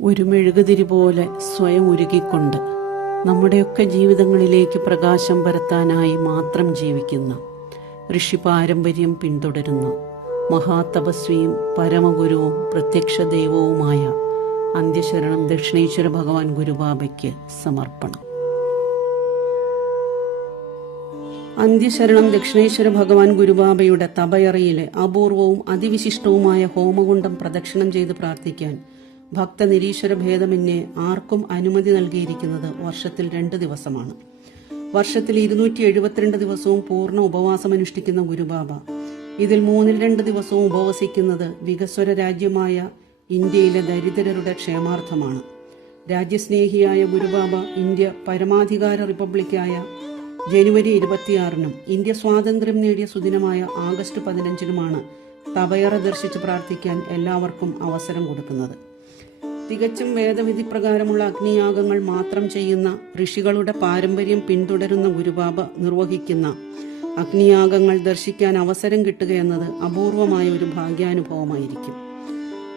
ഒരു മെഴുകുതിരി പോലെ സ്വയം ഉരുകിക്കൊണ്ട് നമ്മുടെയൊക്കെ ജീവിതങ്ങളിലേക്ക് പ്രകാശം പരത്താനായി മാത്രം ജീവിക്കുന്ന ഋഷി പാരമ്പര്യം പിന്തുടരുന്ന മഹാതപസ്വിയും പരമഗുരുവും പ്രത്യക്ഷ ദൈവവുമായ അന്ത്യശരണം ദക്ഷിണേശ്വര ഭഗവാൻ ഗുരുബാബയ്ക്ക് സമർപ്പണം. അന്ത്യശരണം ദക്ഷിണേശ്വര ഭഗവാൻ ഗുരുബാബയുടെ തപയറയിലെ അപൂർവവും അതിവിശിഷ്ടവുമായ ഹോമകുണ്ഡം പ്രദക്ഷിണം ചെയ്ത് പ്രാർത്ഥിക്കാൻ ഭക്തനിരീശ്വര ഭേദമന്യേ ആർക്കും അനുമതി നൽകിയിരിക്കുന്നത് വർഷത്തിൽ 2 ദിവസമാണ്. വർഷത്തിൽ 272 ദിവസവും പൂർണ്ണ ഉപവാസമനുഷ്ഠിക്കുന്ന ഗുരുബാബ ഇതിൽ 3-2 ദിവസവും ഉപവസിക്കുന്നത് വികസ്വര രാജ്യമായ ഇന്ത്യയിലെ ദരിദ്രരുടെ ക്ഷേമാർത്ഥമാണ്. രാജ്യസ്നേഹിയായ ഗുരുബാബ ഇന്ത്യ പരമാധികാര റിപ്പബ്ലിക്കായ ജനുവരി 26-നും ഇന്ത്യ സ്വാതന്ത്ര്യം നേടിയ സുദിനമായ ആഗസ്റ്റ് 15-നുമാണ് തപയറ ദർശിച്ച് പ്രാർത്ഥിക്കാൻ എല്ലാവർക്കും അവസരം കൊടുക്കുന്നത്. തികച്ചും വേദവിധി പ്രകാരമുള്ള അഗ്നിയാഗങ്ങൾ മാത്രം ചെയ്യുന്ന ഋഷികളുടെ പാരമ്പര്യം പിന്തുടരുന്ന ഗുരുബാബ നിർവഹിക്കുന്ന അഗ്നിയാഗങ്ങൾ ദർശിക്കാൻ അവസരം കിട്ടുക എന്നത് അപൂർവമായ ഒരു ഭാഗ്യാനുഭവമായിരിക്കും.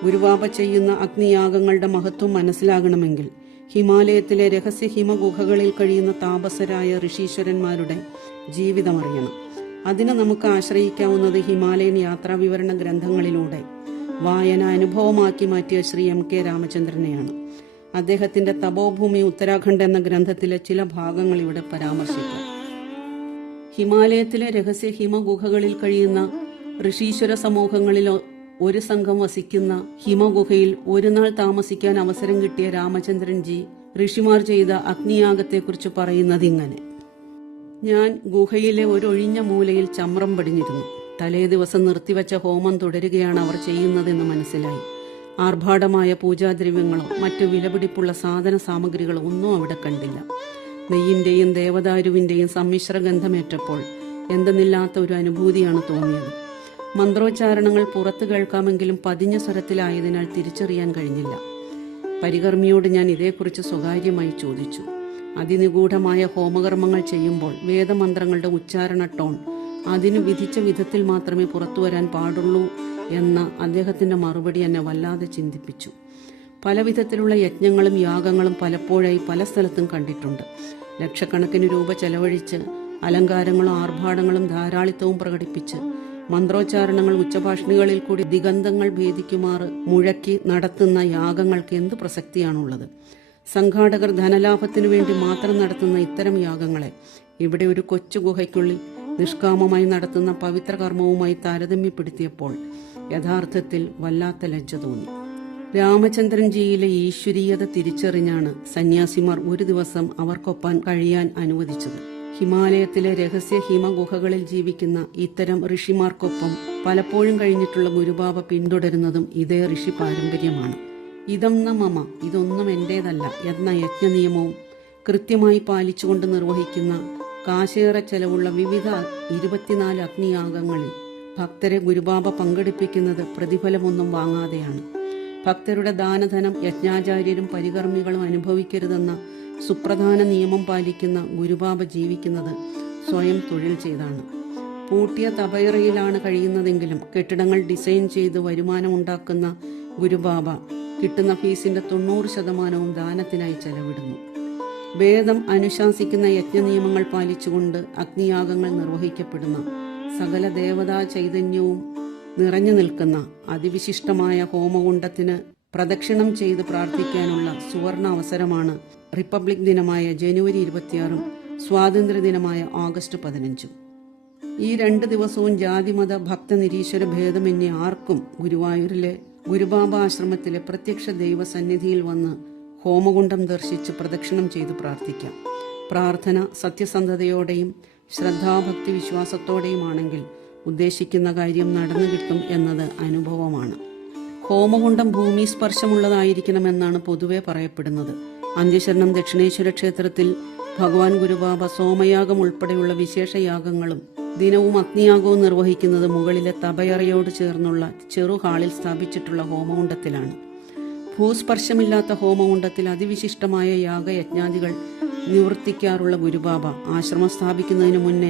ഗുരുബാബ ചെയ്യുന്ന അഗ്നിയാഗങ്ങളുടെ മഹത്വം മനസ്സിലാകണമെങ്കിൽ ഹിമാലയത്തിലെ രഹസ്യ ഹിമഗുഹകളിൽ കഴിയുന്ന താപസരായ ഋഷീശ്വരന്മാരുടെ ജീവിതമറിയണം. അതിന് നമുക്ക് ആശ്രയിക്കാവുന്നത് ഹിമാലയൻ യാത്രാവിവരണ ഗ്രന്ഥങ്ങളിലൂടെ വായന അനുഭവമാക്കി മാറ്റിയ ശ്രീ M.K. രാമചന്ദ്രനെയാണ്. അദ്ദേഹത്തിന്റെ തപോഭൂമി ഉത്തരാഖണ്ഡ് എന്ന ഗ്രന്ഥത്തിലെ ചില ഭാഗങ്ങൾ ഇവിടെ പരാമർശിക്കാം. ഹിമാലയത്തിലെ രഹസ്യ ഹിമഗുഹകളിൽ കഴിയുന്ന ഋഷീശ്വര സമൂഹങ്ങളിൽ ഒരു സംഘം വസിക്കുന്ന ഹിമഗുഹയിൽ ഒരു നാൾ താമസിക്കാൻ അവസരം കിട്ടിയ രാമചന്ദ്രൻജി ഋഷിമാർ ചെയ്ത അഗ്നിയാഗത്തെക്കുറിച്ച് പറയുന്നത് ഇങ്ങനെ: ഞാൻ ഗുഹയിലെ ഒരൊഴിഞ്ഞ മൂലയിൽ ചമ്രം പടിഞ്ഞിരുന്നു. തലേ ദിവസം നിർത്തിവെച്ച ഹോമം തുടരുകയാണ് അവർ ചെയ്യുന്നതെന്ന് മനസ്സിലായി. ആർഭാടമായ പൂജാദ്രവ്യങ്ങളോ മറ്റു വിലപിടിപ്പുള്ള സാധന സാമഗ്രികളോ ഒന്നും അവിടെ കണ്ടില്ല. നെയ്യിന്റെയും ദേവദാരുവിന്റെയും സമ്മിശ്ര ഗന്ധമേറ്റപ്പോൾ എന്തെന്നില്ലാത്ത ഒരു അനുഭൂതിയാണ് തോന്നിയത്. മന്ത്രോച്ചാരണങ്ങൾ പുറത്തു കേൾക്കാമെങ്കിലും പതിഞ്ഞ സ്വരത്തിലായതിനാൽ തിരിച്ചറിയാൻ കഴിഞ്ഞില്ല. പരികർമ്മിയോട് ഞാൻ ഇതേക്കുറിച്ച് സ്വകാര്യമായി ചോദിച്ചു. അതിനിഗൂഢമായ ഹോമകർമ്മങ്ങൾ ചെയ്യുമ്പോൾ വേദമന്ത്രങ്ങളുടെ ഉച്ചാരണ ടോൺ അതിനു വിധിച്ച വിധത്തിൽ മാത്രമേ പുറത്തു വരാൻ പാടുള്ളൂ എന്ന അദ്ദേഹത്തിന്റെ മറുപടി എന്നെ വല്ലാതെ ചിന്തിപ്പിച്ചു. പല വിധത്തിലുള്ള യജ്ഞങ്ങളും യാഗങ്ങളും പലപ്പോഴായി പല സ്ഥലത്തും കണ്ടിട്ടുണ്ട്. ലക്ഷക്കണക്കിന് രൂപ ചെലവഴിച്ച് അലങ്കാരങ്ങളും ആർഭാടങ്ങളും ധാരാളിത്തവും പ്രകടിപ്പിച്ച് മന്ത്രോച്ചാരണങ്ങൾ ഉച്ചഭാഷിണികളിൽ കൂടി ദിഗന്ധങ്ങൾ ഭേദിക്കുമാറ് മുഴക്കി നടത്തുന്ന യാഗങ്ങൾക്ക് എന്ത് പ്രസക്തിയാണുള്ളത്? സംഘാടകർ ധനലാഭത്തിനു വേണ്ടി മാത്രം നടത്തുന്ന ഇത്തരം യാഗങ്ങളെ ഇവിടെ ഒരു കൊച്ചു ഗുഹയ്ക്കുള്ളിൽ നിഷ്കാമമായി നടത്തുന്ന പവിത്ര കർമ്മവുമായി താരതമ്യപ്പെടുത്തിയപ്പോൾ യഥാർത്ഥത്തിൽ വല്ലാത്ത ലജ്ജ തോന്നി. രാമചന്ദ്രൻജിയിലെ ഈശ്വരീയത തിരിച്ചറിഞ്ഞാണ് സന്യാസിമാർ ഒരു ദിവസം അവർക്കൊപ്പം കഴിയാൻ അനുവദിച്ചത്. ഹിമാലയത്തിലെ രഹസ്യ ഹിമഗുഹകളിൽ ജീവിക്കുന്ന ഇത്തരം ഋഷിമാർക്കൊപ്പം പലപ്പോഴും കഴിഞ്ഞിട്ടുള്ള ഗുരുബാബ പിന്തുടരുന്നതും ഇതേ ഋഷി പാരമ്പര്യമാണ്. ഇതം ന മമ, ഇതൊന്നും എന്റേതല്ല എന്ന യജ്ഞനിയമവും കൃത്യമായി പാലിച്ചുകൊണ്ട് നിർവഹിക്കുന്ന കാശേറെ ചെലവുള്ള വിവിധ 24 അഗ്നിയാഗങ്ങളിൽ ഭക്തരെ ഗുരുബാബ പങ്കെടുപ്പിക്കുന്നത് പ്രതിഫലമൊന്നും വാങ്ങാതെയാണ്. ഭക്തരുടെ ദാനധനം യജ്ഞാചാര്യരും പരികർമ്മികളും അനുഭവിക്കരുതെന്ന സുപ്രധാന നിയമം പാലിക്കുന്ന ഗുരുബാബ ജീവിക്കുന്നത് സ്വയം തൊഴിൽ ചെയ്താണ്. പൂട്ടിയ തപയറയിലാണ് കഴിയുന്നതെങ്കിലും കെട്ടിടങ്ങൾ ഡിസൈൻ ചെയ്ത് വരുമാനമുണ്ടാക്കുന്ന ഗുരുബാബ കിട്ടുന്ന ഫീസിന്റെ 90% ദാനത്തിനായി ചെലവിടുന്നു. വേദം അനുശാസിക്കുന്ന യജ്ഞനിയമങ്ങൾ പാലിച്ചുകൊണ്ട് അഗ്നിയാഗങ്ങൾ നിർവഹിക്കപ്പെടുന്ന സകല ദേവതാ ചൈതന്യവും നിറഞ്ഞു നിൽക്കുന്ന അതിവിശിഷ്ടമായ ഹോമകുണ്ഡത്തിന് പ്രദക്ഷിണം ചെയ്ത് പ്രാർത്ഥിക്കാനുള്ള സുവർണ അവസരമാണ് റിപ്പബ്ലിക് ദിനമായ ജനുവരി 26-ഉം സ്വാതന്ത്ര്യ ദിനമായ ആഗസ്റ്റ് 15-ഉം. ഈ 2 ദിവസവും ജാതിമത ഭക്തനിരീശ്വര ഭേദമന്യേ ആർക്കും ഗുരുവായൂരിലെ ഗുരുബാബ ആശ്രമത്തിലെ പ്രത്യക്ഷ ദൈവസന്നിധിയിൽ വന്ന് ഹോമകുണ്ഡം ദർശിച്ച് പ്രദക്ഷിണം ചെയ്ത് പ്രാർത്ഥിക്കാം. പ്രാർത്ഥന സത്യസന്ധതയോടെയും ശ്രദ്ധാഭക്തി വിശ്വാസത്തോടെയുമാണെങ്കിൽ ഉദ്ദേശിക്കുന്ന കാര്യം നടന്നു കിട്ടും എന്നത് അനുഭവമാണ്. ഹോമകുണ്ഡം ഭൂമി സ്പർശമുള്ളതായിരിക്കണമെന്നാണ് പൊതുവെ പറയപ്പെടുന്നത്. അന്ത്യശരണം ദക്ഷിണേശ്വര ക്ഷേത്രത്തിൽ ഭഗവാൻ ഗുരുബാബ സോമയാഗം ഉൾപ്പെടെയുള്ള വിശേഷയാഗങ്ങളും ദിനവും അഗ്നിയാഗവും നിർവഹിക്കുന്നത് മുകളിലെ തപയറയോട് ചേർന്നുള്ള ചെറു ഹാളിൽ സ്ഥാപിച്ചിട്ടുള്ള ഹോമകുണ്ഡത്തിലാണ്. ഭൂസ്പർശമില്ലാത്ത ഹോമകുണ്ഡത്തിൽ അതിവിശിഷ്ടമായ യാഗയജ്ഞാദികൾ നിവർത്തിക്കാറുള്ള ഗുരുബാബ ആശ്രമം സ്ഥാപിക്കുന്നതിനു മുന്നേ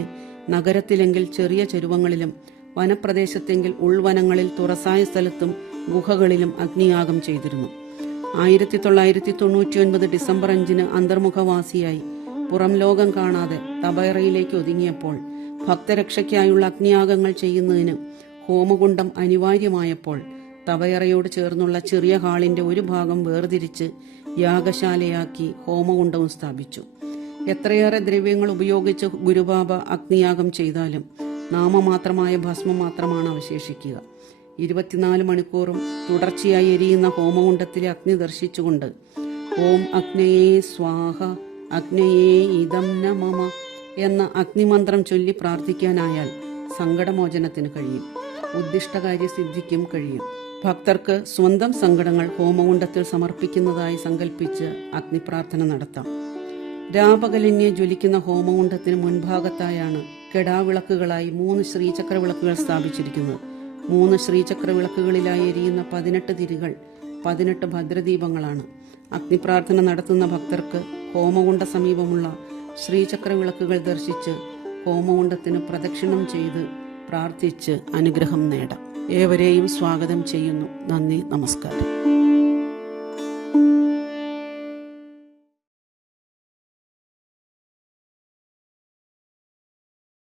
നഗരത്തിലെങ്കിൽ ചെറിയ ചെരുവങ്ങളിലും വനപ്രദേശത്തെങ്കിൽ ഉൾവനങ്ങളിൽ തുറസായ സ്ഥലത്തും ഗുഹകളിലും അഗ്നിയാഗം ചെയ്തിരുന്നു. 1999 ഡിസംബർ 5 അന്തർമുഖവാസിയായി പുറം ലോകം കാണാതെ തപയറയിലേക്ക് ഒതുങ്ങിയപ്പോൾ ഭക്തരക്ഷയ്ക്കായുള്ള അഗ്നിയാഗങ്ങൾ ചെയ്യുന്നതിന് ഹോമകുണ്ഡം അനിവാര്യമായപ്പോൾ തപയറയോട് ചേർന്നുള്ള ചെറിയ ഹാളിന്റെ ഒരു ഭാഗം വേർതിരിച്ച് യാഗശാലയാക്കി ഹോമകുണ്ഡവും സ്ഥാപിച്ചു. എത്രയേറെ ദ്രവ്യങ്ങൾ ഉപയോഗിച്ച് ഗുരുബാബ അഗ്നിയാഗം ചെയ്താലും നാമമാത്രമായ ഭസ്മം മാത്രമാണ് അവശേഷിക്കുക. 24 മണിക്കൂറും തുടർച്ചയായി എരിയുന്ന ഹോമകുണ്ഡത്തിലെ അഗ്നി ദർശിച്ചുകൊണ്ട് ഓം അഗ്നയേ സ്വാഹ അഗ്നയേ ഇദം ന മമ എന്ന അഗ്നിമന്ത്രം ചൊല്ലി പ്രാർത്ഥിക്കാനായാൽ സങ്കടമോചനത്തിന് കഴിയും, ഉദ്ദിഷ്ടകാര്യസിദ്ധിക്കും കഴിയും. ഭക്തർക്ക് സ്വന്തം സങ്കടങ്ങൾ ഹോമകുണ്ഡത്തിൽ സമർപ്പിക്കുന്നതായി സങ്കല്പിച്ച് അഗ്നിപ്രാർത്ഥന നടത്താം. രാപകലിന്യെ ജ്വലിക്കുന്ന ഹോമകുണ്ഡത്തിന് മുൻഭാഗത്തായാണ് കെടാവിളക്കുകളായി 3 ശ്രീചക്ര വിളക്കുകൾ സ്ഥാപിച്ചിരിക്കുന്നത്. 3 ശ്രീചക്ര വിളക്കുകളിലായി എരിയുന്ന 18 തിരികൾ 18 ഭദ്രദീപങ്ങളാണ്. അഗ്നിപ്രാർത്ഥന നടത്തുന്ന ഭക്തർക്ക് ഹോമകുണ്ഡ സമീപമുള്ള ശ്രീചക്ര വിളക്കുകൾ ദർശിച്ച് ഹോമകുണ്ഡത്തിന് പ്രദക്ഷിണം ചെയ്ത് പ്രാർത്ഥിച്ച് അനുഗ്രഹം നേടാം. ഏവരെയും സ്വാഗതം ചെയ്യുന്നു. നന്ദി, നമസ്കാരം.